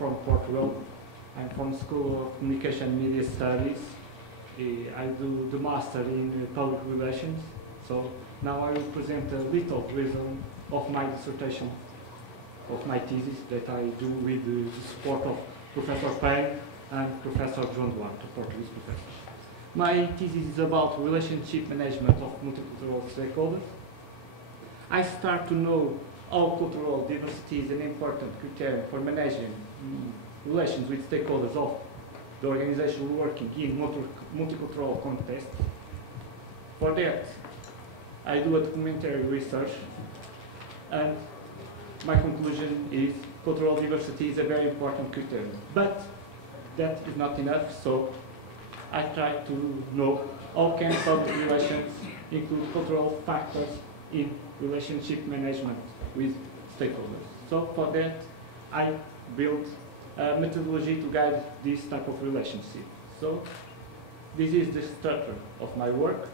from Portugal. I'm from School of Communication and Media Studies. I do the master in public relations. So now I will present a little reason of my dissertation, of my thesis that I do with the support of Professor Payne and Professor João Duarte, Portuguese professor. My thesis is about relationship management of multicultural stakeholders. I start to know how cultural diversity is an important criterion for managing relations with stakeholders of the organization working in multicultural context. For that, I do a documentary research, and my conclusion is cultural diversity is a very important criterion. But that is not enough, so I try to know how can public relations include cultural factors in relationship management with stakeholders. So for that, I built a methodology to guide this type of relationship. So this is the structure of my work.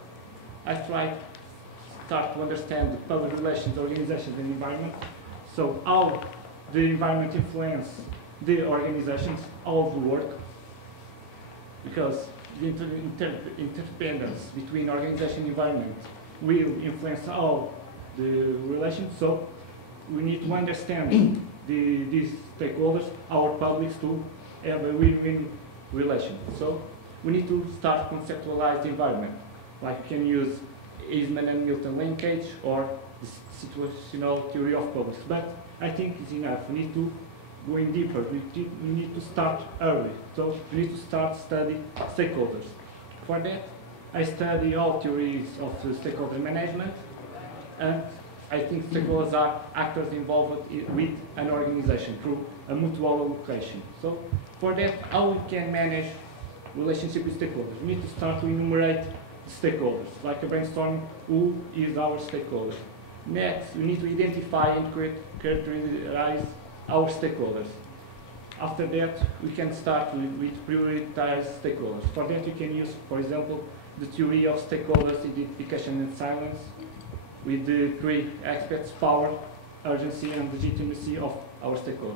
I try to start to understand the public relations, organizations, and environment. So how the environment influences the organizations, all the work, because the interdependence between organization and environment will influence all the relations. So we need to understand these stakeholders, our publics, to have a win-win relation. So we need to start to conceptualize the environment. Like we can use Eastman and Milton linkage or the situational theory of publics. But I think it's enough. We need to go in deeper. We need to start early. So we need to start studying stakeholders. For that, I study all theories of the stakeholder management, and I think stakeholders are actors involved with an organization through a mutual allocation. So for that, how we can manage relationship with stakeholders? We need to start to enumerate the stakeholders, like a brainstorm, who is our stakeholder. Next, we need to identify and characterize our stakeholders. After that, we can start with prioritized stakeholders. For that, you can use, for example, the theory of stakeholders identification and silence, with the three aspects: power, urgency, and legitimacy of our stakeholders.